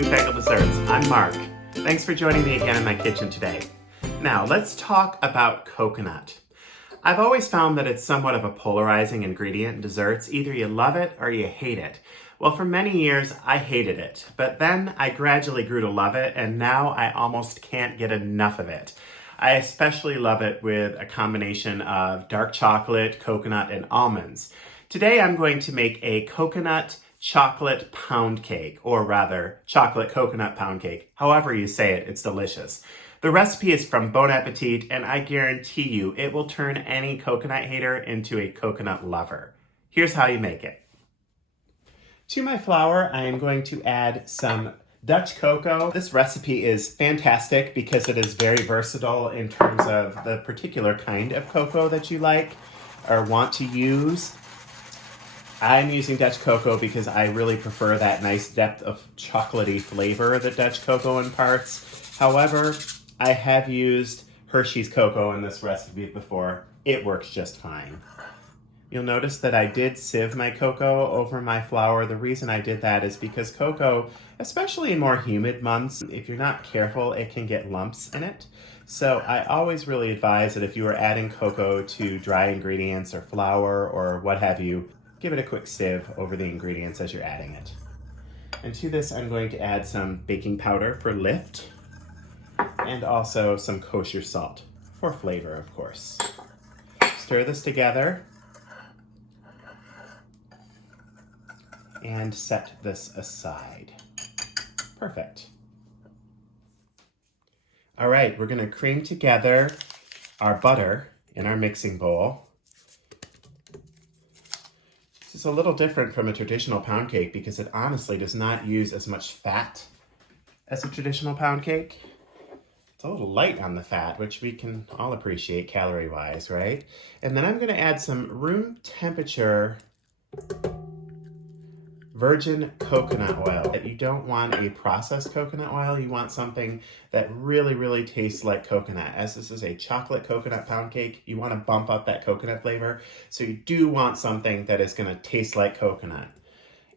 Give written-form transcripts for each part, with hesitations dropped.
New Fangled Desserts. I'm Mark. Thanks for joining me again in my kitchen today. Now, let's talk about coconut. I've always found that it's somewhat of a polarizing ingredient in desserts. Either you love it or you hate it. Well, for many years, I hated it, but then I gradually grew to love it, and now I almost can't get enough of it. I especially love it with a combination of dark chocolate, coconut, and almonds. Today, I'm going to make a coconut chocolate pound cake, or rather, chocolate coconut pound cake. However you say it, it's delicious. The recipe is from Bon Appetit, and I guarantee you it will turn any coconut hater into a coconut lover. Here's how you make it. To my flour, I am going to add some Dutch cocoa. This recipe is fantastic because it is very versatile in terms of the particular kind of cocoa that you like or want to use. I'm using Dutch cocoa because I really prefer that nice depth of chocolatey flavor that Dutch cocoa imparts. However, I have used Hershey's cocoa in this recipe before. It works just fine. You'll notice that I did sieve my cocoa over my flour. The reason I did that is because cocoa, especially in more humid months, if you're not careful, it can get lumps in it. So I always really advise that if you are adding cocoa to dry ingredients or flour or what have you, give it a quick sieve over the ingredients as you're adding it. And to this, I'm going to add some baking powder for lift and also some kosher salt for flavor, of course. Stir this together and set this aside. Perfect. All right, we're gonna cream together our butter in our mixing bowl. This is a little different from a traditional pound cake because it honestly does not use as much fat as a traditional pound cake. It's a little light on the fat, which we can all appreciate calorie-wise, right? And then I'm gonna add some room temperature virgin coconut oil. You don't want a processed coconut oil. You want something that really, really tastes like coconut. As this is a chocolate coconut pound cake, you want to bump up that coconut flavor. So you do want something that is going to taste like coconut.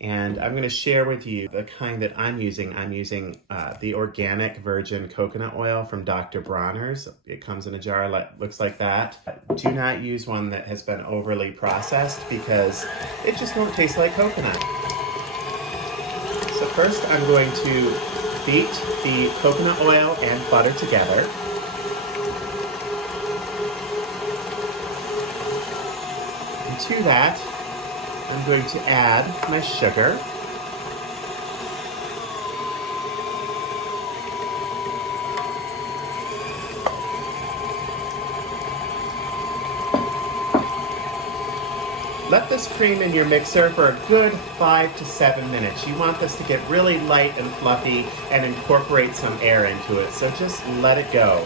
And I'm going to share with you the kind that I'm using. I'm using the organic virgin coconut oil from Dr. Bronner's. It comes in a jar that looks like that. Do not use one that has been overly processed because it just won't taste like coconut. So first I'm going to beat the coconut oil and butter together. And to that, I'm going to add my sugar. Let this cream in your mixer for a good 5 to 7 minutes. You want this to get really light and fluffy and incorporate some air into it, so just let it go.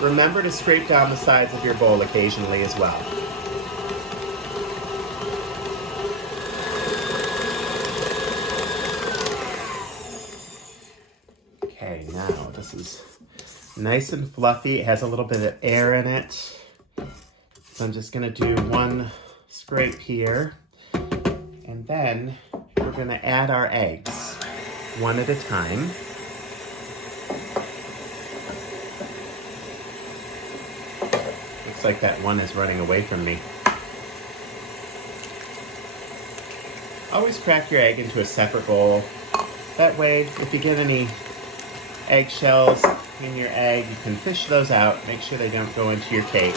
Remember to scrape down the sides of your bowl occasionally as well. Okay, now this is nice and fluffy. It has a little bit of air in it. So I'm just gonna do one scrape here, and then we're going to add our eggs one at a time. Looks like that one is running away from me. Always crack your egg into a separate bowl. That way, if you get any eggshells in your egg, you can fish those out. Make sure they don't go into your cake.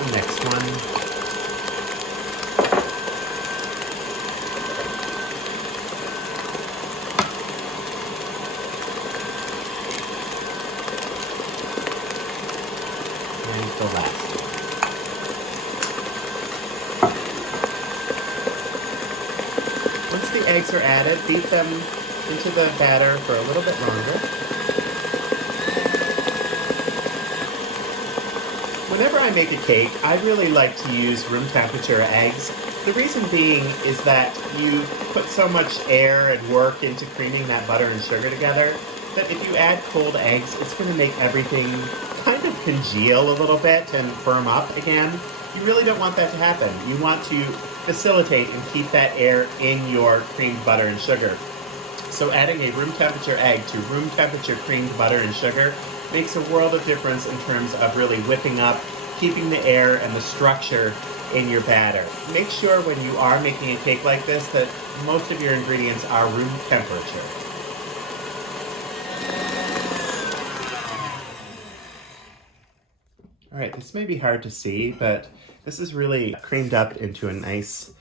The next one. And the last one. Once the eggs are added, beat them into the batter for a little bit longer. Whenever I make a cake, I really like to use room temperature eggs. The reason being is that you put so much air and work into creaming that butter and sugar together But if you add cold eggs, it's going to make everything kind of congeal a little bit and firm up again. You really don't want that to happen. You want to facilitate and keep that air in your creamed butter and sugar. So adding a room temperature egg to room temperature creamed butter and sugar makes a world of difference in terms of really whipping up, keeping the air and the structure in your batter. Make sure when you are making a cake like this that most of your ingredients are room temperature. All right, this may be hard to see, but this is really creamed up into a nice,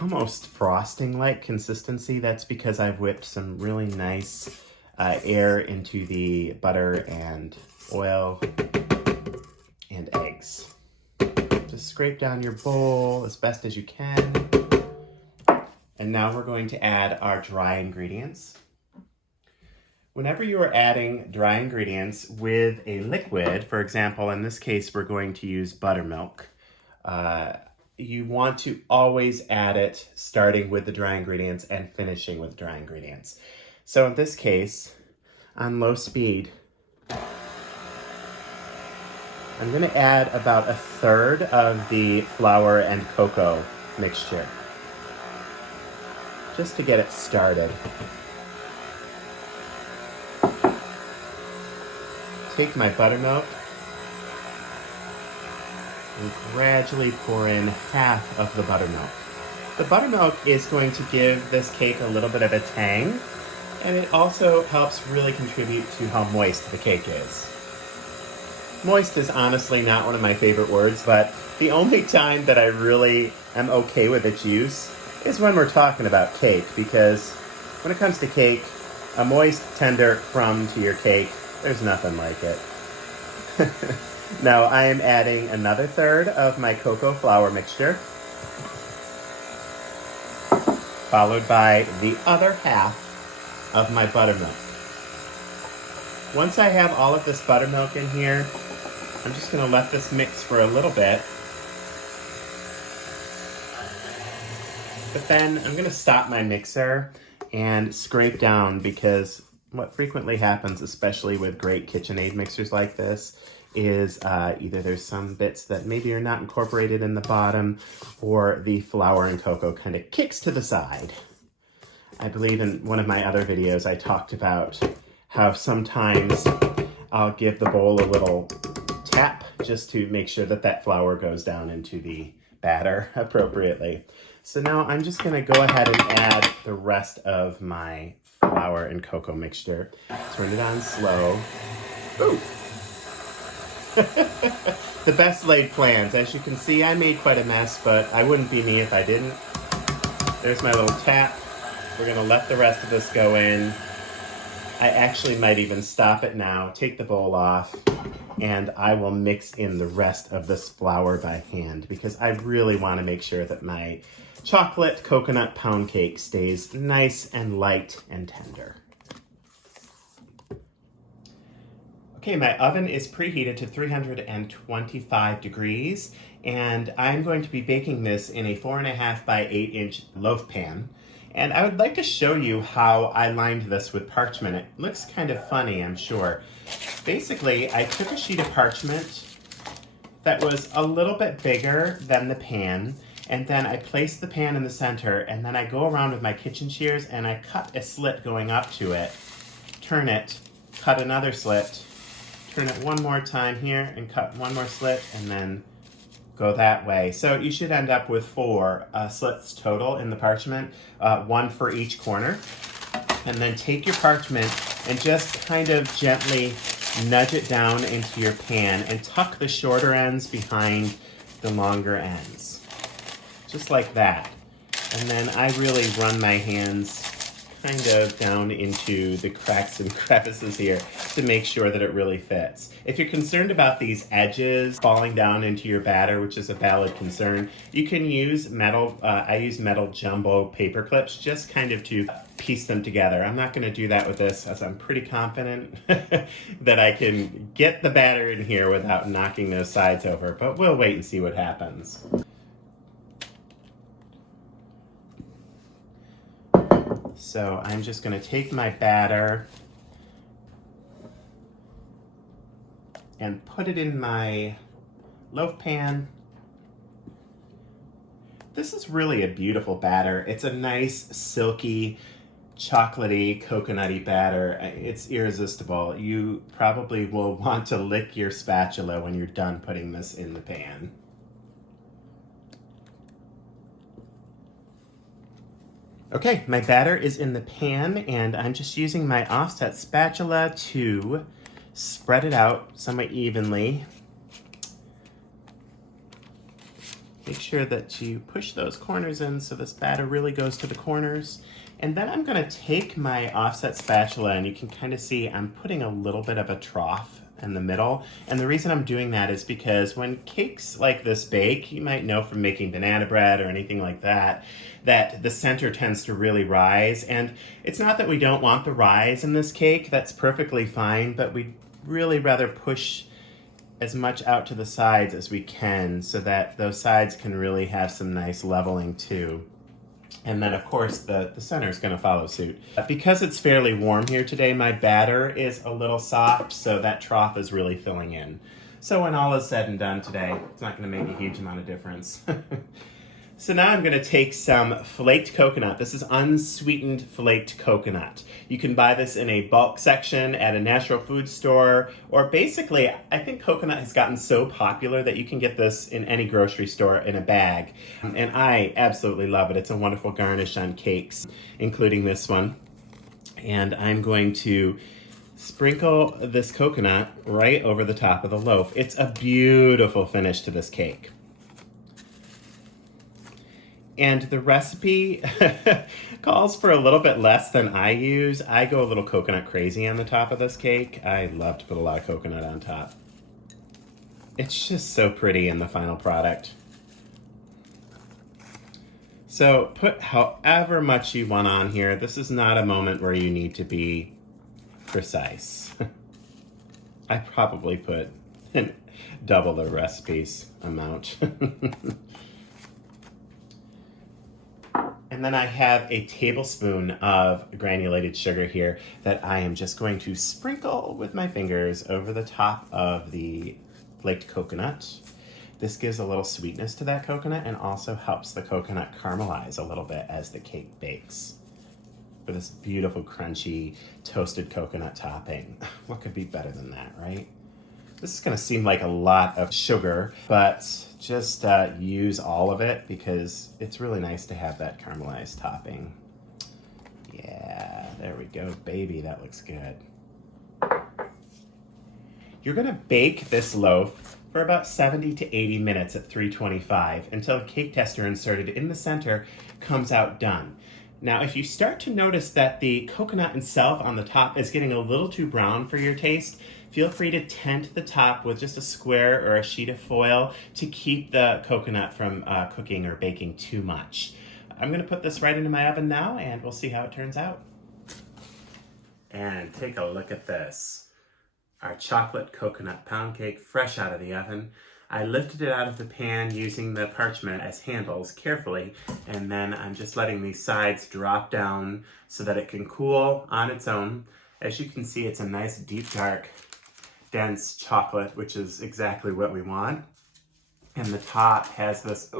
almost frosting-like consistency. That's because I've whipped some really nice air into the butter and oil and eggs. Just scrape down your bowl as best as you can. And now we're going to add our dry ingredients. Whenever you are adding dry ingredients with a liquid, for example, in this case, we're going to use buttermilk, you want to always add it starting with the dry ingredients and finishing with dry ingredients. So in this case, on low speed, I'm going to add about 1/3 of the flour and cocoa mixture, just to get it started. Take my buttermilk and gradually pour in half of the buttermilk. The buttermilk is going to give this cake a little bit of a tang, and it also helps really contribute to how moist the cake is. Moist is honestly not one of my favorite words, but the only time that I really am okay with its use is when we're talking about cake, because when it comes to cake, a moist, tender crumb to your cake, there's nothing like it. Now I am adding another 1/3 of my cocoa flour mixture, followed by the other half of my buttermilk. Once I have all of this buttermilk in here, I'm just going to let this mix for a little bit. But then I'm going to stop my mixer and scrape down, because what frequently happens, especially with great KitchenAid mixers like this, is either there's some bits that maybe are not incorporated in the bottom, or the flour and cocoa kind of kicks to the side. I believe in one of my other videos I talked about how sometimes I'll give the bowl a little tap just to make sure that that flour goes down into the batter appropriately. So now I'm just going to go ahead and add the rest of my flour and cocoa mixture. Turn it on slow. Ooh! The best laid plans. As you can see, I made quite a mess, but I wouldn't be me if I didn't. There's my little tap. We're going to let the rest of this go in. I actually might even stop it now, take the bowl off, and I will mix in the rest of this flour by hand, because I really want to make sure that my chocolate coconut pound cake stays nice and light and tender. Okay, my oven is preheated to 325 degrees, and I'm going to be baking this in a 4.5 by 8 inch loaf pan. And I would like to show you how I lined this with parchment. It looks kind of funny, I'm sure. Basically, I took a sheet of parchment that was a little bit bigger than the pan, and then I placed the pan in the center, and then I go around with my kitchen shears and I cut a slit going up to it, turn it, cut another slit, turn it one more time here and cut one more slit, and then go that way. So you should end up with 4 slits total in the parchment, 1 for each corner. And then take your parchment and just kind of gently nudge it down into your pan and tuck the shorter ends behind the longer ends. Just like that. And then I really run my hands kind of down into the cracks and crevices here to make sure that it really fits. If you're concerned about these edges falling down into your batter, which is a valid concern, you can use metal, I use metal jumbo paper clips just kind of to piece them together. I'm not going to do that with this, as I'm pretty confident that I can get the batter in here without knocking those sides over, but we'll wait and see what happens. So I'm just going to take my batter and put it in my loaf pan. This is really a beautiful batter. It's a nice, silky, chocolatey, coconutty batter. It's irresistible. You probably will want to lick your spatula when you're done putting this in the pan. Okay, my batter is in the pan, and I'm just using my offset spatula to spread it out somewhat evenly. Make sure that you push those corners in so this batter really goes to the corners. And then I'm gonna take my offset spatula, and you can kind of see I'm putting a little bit of a trough in the middle. And the reason I'm doing that is because when cakes like this bake, you might know from making banana bread or anything like that, that the center tends to really rise. And it's not that we don't want the rise in this cake, that's perfectly fine, but we'd really rather push as much out to the sides as we can so that those sides can really have some nice leveling too. And then of course the center is going to follow suit. Because it's fairly warm here today, my batter is a little soft, so that trough is really filling in. So when all is said and done today, it's not going to make a huge amount of difference. So now I'm going to take some flaked coconut. This is unsweetened flaked coconut. You can buy this in a bulk section at a natural food store, or basically, I think coconut has gotten so popular that you can get this in any grocery store in a bag. And I absolutely love it. It's a wonderful garnish on cakes, including this one. And I'm going to sprinkle this coconut right over the top of the loaf. It's a beautiful finish to this cake. And the recipe calls for a little bit less than I use. I go a little coconut crazy on the top of this cake. I love to put a lot of coconut on top. It's just so pretty in the final product. So put however much you want on here. This is not a moment where you need to be precise. I probably put double the recipe's amount. And then I have a tablespoon of granulated sugar here that I am just going to sprinkle with my fingers over the top of the flaked coconut. This gives a little sweetness to that coconut and also helps the coconut caramelize a little bit as the cake bakes. With this beautiful, crunchy, toasted coconut topping. What could be better than that, right? This is going to seem like a lot of sugar, but just use all of it because it's really nice to have that caramelized topping. Yeah, there we go, baby. That looks good. You're going to bake this loaf for about 70 to 80 minutes at 325 until the cake tester inserted in the center comes out done. Now, if you start to notice that the coconut itself on the top is getting a little too brown for your taste, feel free to tent the top with just a square or a sheet of foil to keep the coconut from cooking or baking too much. I'm going to put this right into my oven now, and we'll see how it turns out. And take a look at this. Our chocolate coconut pound cake fresh out of the oven. I lifted it out of the pan using the parchment as handles carefully, and then I'm just letting these sides drop down so that it can cool on its own. As you can see, it's a nice deep dark dense chocolate, which is exactly what we want. And the top has this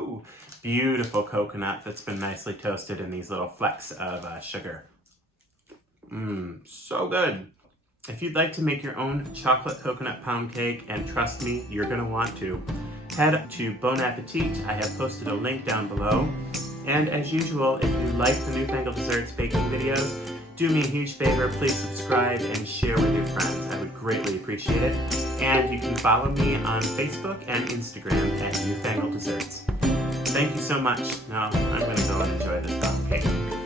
beautiful coconut that's been nicely toasted in these little flecks of sugar. So good. If you'd like to make your own chocolate coconut pound cake, and trust me, you're gonna want to, head to Bon Appetit. I have posted a link down below. And as usual, if you like the Newfangled Desserts baking videos, do me a huge favor, please subscribe and share with your friends. I would greatly appreciate it. And you can follow me on Facebook and Instagram at Newfangled Desserts. Thank you so much. Now I'm going to go and enjoy this pound cake.